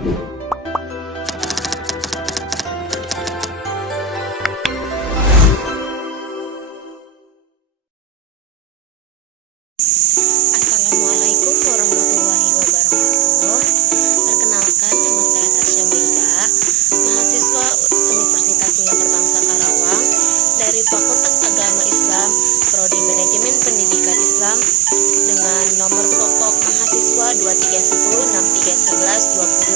Assalamualaikum warahmatullahi wabarakatuh. Perkenalkan, nama saya Tasya Maida, mahasiswa Universitas Singapura Bangsa Karawang dari Fakultas Agama Islam, Prodi Manajemen Pendidikan Islam dengan nomor pokok mahasiswa 231063112126.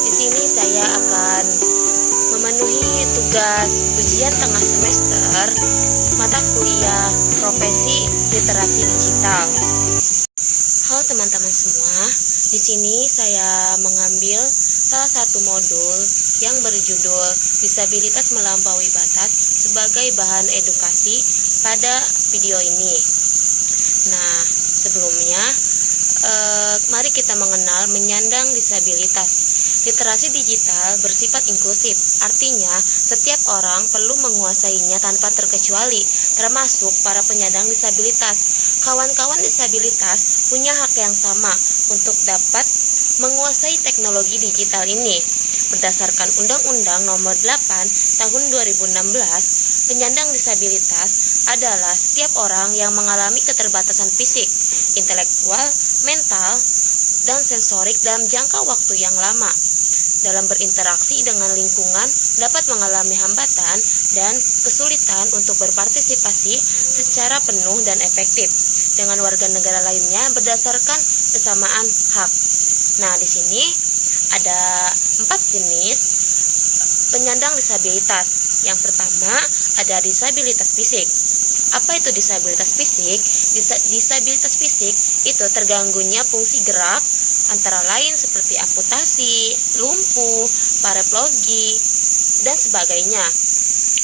Di sini saya akan memenuhi tugas ujian tengah semester mata kuliah profesi literasi digital. Halo teman-teman semua, di sini saya mengambil salah satu modul yang berjudul Disabilitas Melampaui Batas sebagai bahan edukasi pada video ini. Nah, sebelumnya mari kita mengenal menyandang disabilitas. Literasi digital bersifat inklusif, artinya setiap orang perlu menguasainya tanpa terkecuali, termasuk para penyandang disabilitas. Kawan-kawan disabilitas punya hak yang sama untuk dapat menguasai teknologi digital ini. Berdasarkan Undang-Undang Nomor 8 Tahun 2016, penyandang disabilitas adalah setiap orang yang mengalami keterbatasan fisik, intelektual, mental, dan sensorik dalam jangka waktu yang lama. Dalam berinteraksi dengan lingkungan dapat mengalami hambatan dan kesulitan untuk berpartisipasi secara penuh dan efektif dengan warga negara lainnya berdasarkan kesamaan hak. Nah, di sini ada 4 jenis penyandang disabilitas. Yang pertama ada disabilitas fisik. Apa itu disabilitas fisik? Disabilitas fisik itu terganggunya fungsi gerak antara lain seperti amputasi, lumpuh, paraplegia, dan sebagainya.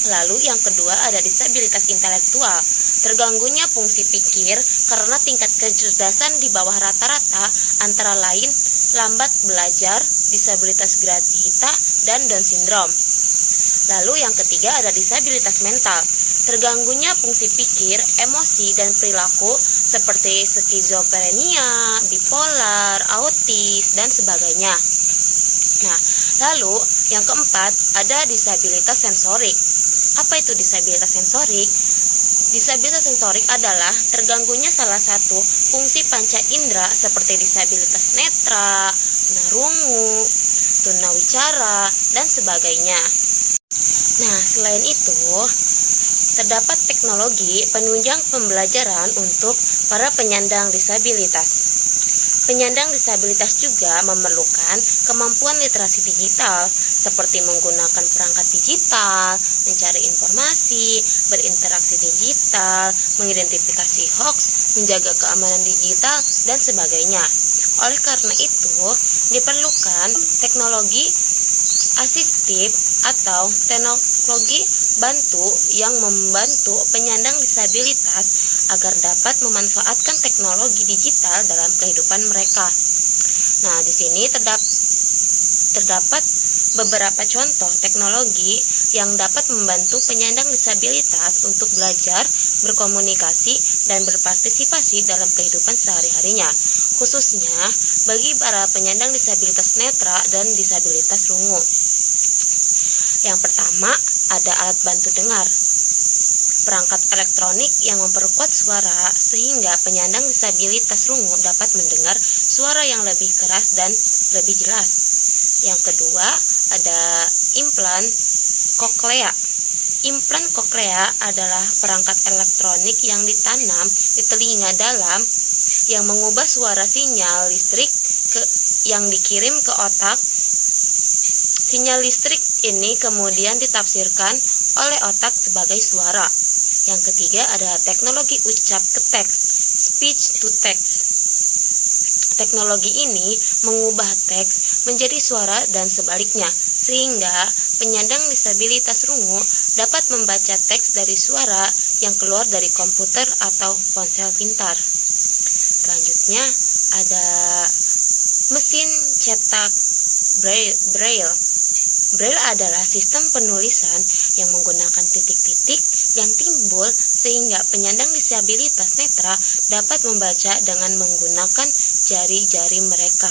Lalu yang kedua ada disabilitas intelektual. Terganggunya fungsi pikir karena tingkat kecerdasan di bawah rata-rata, antara lain lambat belajar, disabilitas Grahita, dan Down syndrome. Lalu yang ketiga ada disabilitas mental. Terganggunya fungsi pikir, emosi, dan perilaku seperti skizofrenia, bipolar, autis, dan sebagainya. Nah, lalu yang keempat ada disabilitas sensorik. Apa itu disabilitas sensorik? Disabilitas sensorik adalah terganggunya salah satu fungsi panca indera seperti disabilitas netra, tunarungu, tunawicara, dan sebagainya. Nah, selain itu, terdapat teknologi penunjang pembelajaran untuk para penyandang disabilitas. Penyandang disabilitas juga memerlukan kemampuan literasi digital seperti menggunakan perangkat digital, mencari informasi, berinteraksi digital, mengidentifikasi hoax, menjaga keamanan digital, dan sebagainya. Oleh karena itu, diperlukan teknologi asistif atau teknologi bantu yang membantu penyandang disabilitas agar dapat memanfaatkan teknologi digital dalam kehidupan mereka. Nah, di sini terdapat beberapa contoh teknologi yang dapat membantu penyandang disabilitas untuk belajar, berkomunikasi, dan berpartisipasi dalam kehidupan sehari-harinya, khususnya bagi para penyandang disabilitas netra dan disabilitas rungu. Yang pertama, ada alat bantu dengar. Perangkat elektronik yang memperkuat suara sehingga penyandang disabilitas rungu dapat mendengar suara yang lebih keras dan lebih jelas. Yang kedua, ada implan koklea. Implan koklea adalah perangkat elektronik yang ditanam di telinga dalam yang mengubah suara sinyal listrik yang dikirim ke otak. Sinyal listrik ini kemudian ditafsirkan oleh otak sebagai suara. Yang ketiga ada teknologi ucap ke teks, speech to text. Teknologi ini mengubah teks menjadi suara dan sebaliknya, sehingga penyandang disabilitas rungu dapat membaca teks dari suara yang keluar dari komputer atau ponsel pintar. Selanjutnya ada mesin cetak Braille. Braille adalah sistem penulisan yang menggunakan titik-titik yang timbul sehingga penyandang disabilitas netra dapat membaca dengan menggunakan jari-jari mereka.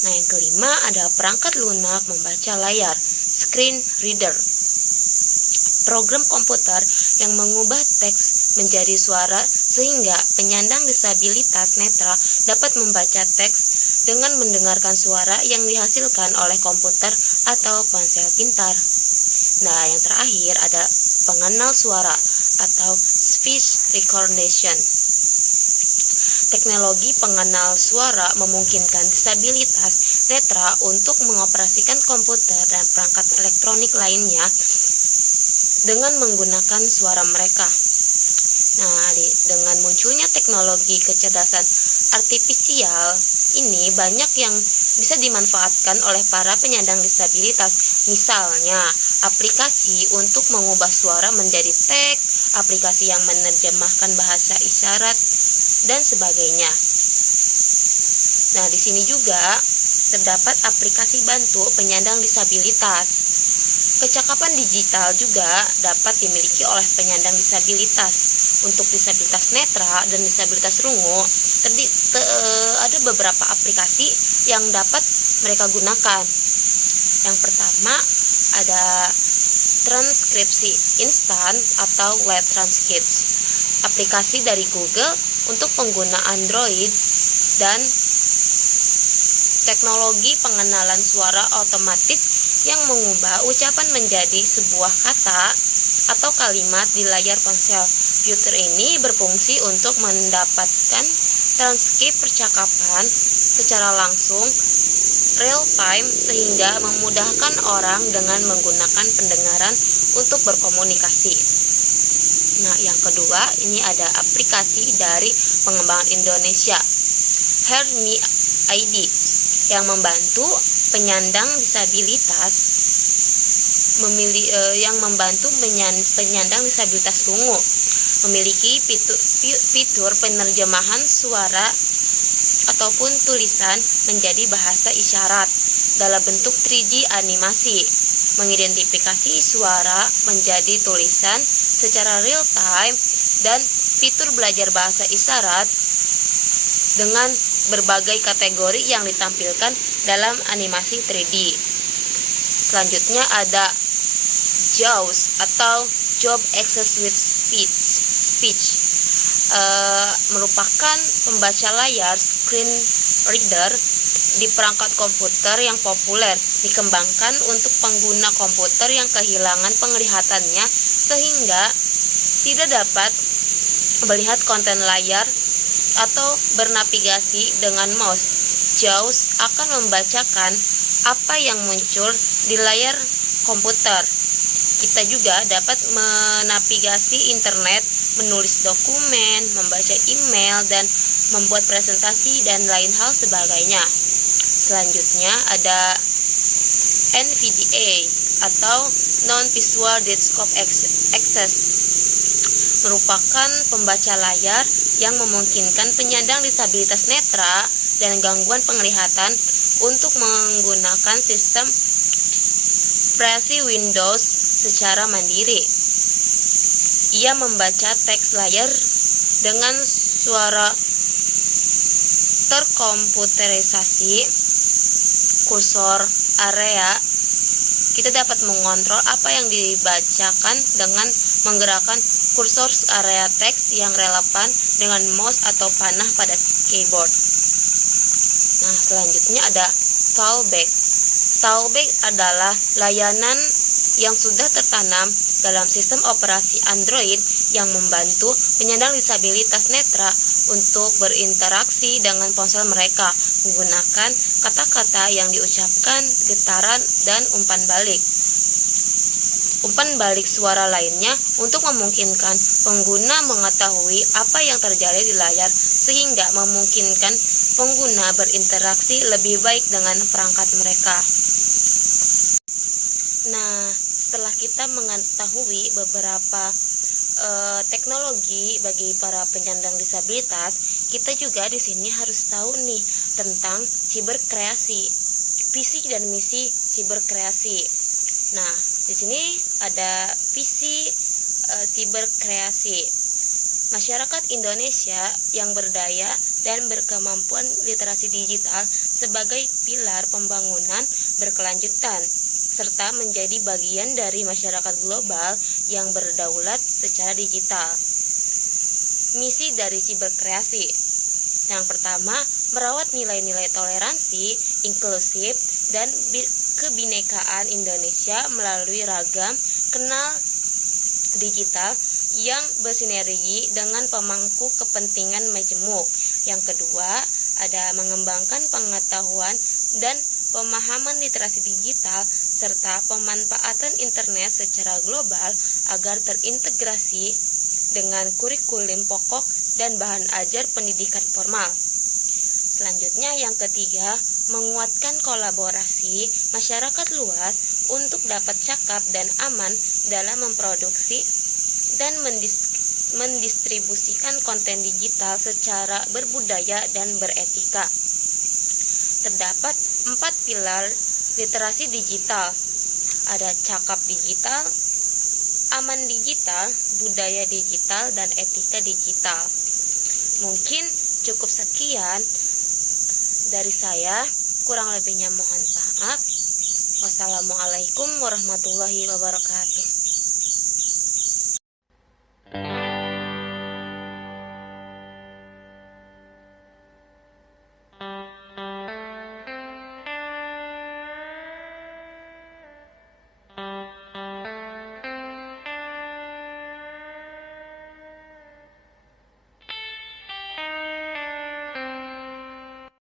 Nah, yang kelima ada perangkat lunak membaca layar, screen reader. Program komputer yang mengubah teks menjadi suara sehingga penyandang disabilitas netra dapat membaca teks dengan mendengarkan suara yang dihasilkan oleh komputer atau ponsel pintar. Nah, yang terakhir ada pengenal suara atau speech recognition. Teknologi pengenal suara memungkinkan disabilitas netra untuk mengoperasikan komputer dan perangkat elektronik lainnya dengan menggunakan suara mereka. Nah, dengan munculnya teknologi kecerdasan artifisial ini banyak yang bisa dimanfaatkan oleh para penyandang disabilitas. Misalnya, aplikasi untuk mengubah suara menjadi teks, aplikasi yang menerjemahkan bahasa isyarat, dan sebagainya. Nah, di sini juga terdapat aplikasi bantu penyandang disabilitas. Kecakapan digital juga dapat dimiliki oleh penyandang disabilitas. Untuk disabilitas netra dan disabilitas rungu, ada beberapa aplikasi yang dapat mereka gunakan. Yang pertama ada transkripsi instan atau web transcript, aplikasi dari Google untuk pengguna Android, dan teknologi pengenalan suara otomatis yang mengubah ucapan menjadi sebuah kata atau kalimat di layar ponsel. Fitur ini berfungsi untuk mendapatkan transkrip percakapan secara langsung real time sehingga memudahkan orang dengan menggunakan pendengaran untuk berkomunikasi. Nah, yang kedua ini ada aplikasi dari pengembangan Indonesia, Hear Me ID, yang membantu penyandang disabilitas penyandang disabilitas rungu memiliki fitur penerjemahan suara ataupun tulisan menjadi bahasa isyarat dalam bentuk 3D animasi, mengidentifikasi suara menjadi tulisan secara real time, dan fitur belajar bahasa isyarat dengan berbagai kategori yang ditampilkan dalam animasi 3D. Selanjutnya ada JAWS atau Job Access with Speech, merupakan pembaca layar screen reader di perangkat komputer yang populer, dikembangkan untuk pengguna komputer yang kehilangan penglihatannya sehingga tidak dapat melihat konten layar atau bernavigasi dengan mouse. JAWS akan membacakan apa yang muncul di layar komputer. Kita juga dapat menavigasi internet, menulis dokumen, membaca email, dan membuat presentasi dan lain hal sebagainya. Selanjutnya ada NVDA atau Non-Visual Desktop Access, merupakan pembaca layar yang memungkinkan penyandang disabilitas netra dan gangguan penglihatan untuk menggunakan sistem operasi Windows secara mandiri. Ia membaca teks layar dengan suara terkomputerisasi kursor area. Kita dapat mengontrol apa yang dibacakan dengan menggerakkan kursor area teks yang relevan dengan mouse atau panah pada keyboard. Nah, selanjutnya ada Talkback. Talkback adalah layanan yang sudah tertanam dalam sistem operasi Android yang membantu penyandang disabilitas netra untuk berinteraksi dengan ponsel mereka menggunakan kata-kata yang diucapkan, getaran, dan umpan balik. Umpan balik suara lainnya untuk memungkinkan pengguna mengetahui apa yang terjadi di layar sehingga memungkinkan pengguna berinteraksi lebih baik dengan perangkat mereka. Nah, setelah kita mengetahui beberapa teknologi bagi para penyandang disabilitas, kita juga di sini harus tahu nih tentang siberkreasi, visi dan misi siberkreasi. Nah, di sini ada visi siberkreasi. Masyarakat Indonesia yang berdaya dan berkemampuan literasi digital sebagai pilar pembangunan berkelanjutan, serta menjadi bagian dari masyarakat global yang berdaulat secara digital. Misi dari siberkreasi. Yang pertama, merawat nilai-nilai toleransi, inklusif, dan kebinekaan Indonesia melalui ragam kanal digital yang bersinergi dengan pemangku kepentingan majemuk. Yang kedua, ada mengembangkan pengetahuan dan pemahaman literasi digital serta pemanfaatan internet secara global agar terintegrasi dengan kurikulum pokok dan bahan ajar pendidikan formal. Selanjutnya yang ketiga, menguatkan kolaborasi masyarakat luas untuk dapat cakap dan aman dalam memproduksi dan mendistribusikan konten digital secara berbudaya dan beretika. Terdapat 4 pilar literasi digital. Ada cakap digital, aman digital, budaya digital, dan etika digital. Mungkin cukup sekian dari saya, kurang lebihnya mohon maaf. Wassalamualaikum warahmatullahi wabarakatuh.